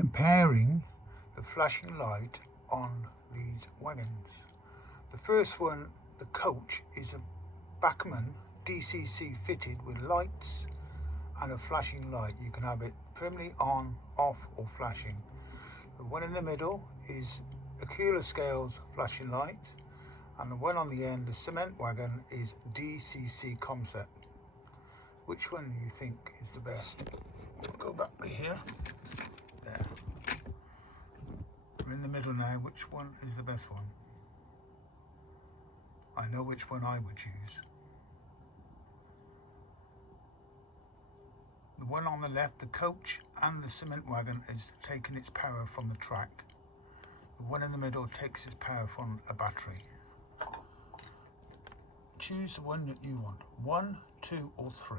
comparing the flashing light on these wagons. The first one, the coach, is a Bachmann DCC fitted with lights and a flashing light. You can have it permanently on, off or flashing. The one in the middle is a Keeler Scales flashing light, and the one on the end, the cement wagon, is DCC concept. Which one do you think is the best? I'll go back to here. There. We're in the middle now. Which one is the best one? I know which one I would choose. The one on the left, the coach and the cement wagon, is taking its power from the track. The one in the middle takes its power from a battery. Choose the one that you want. 1, 2 or 3.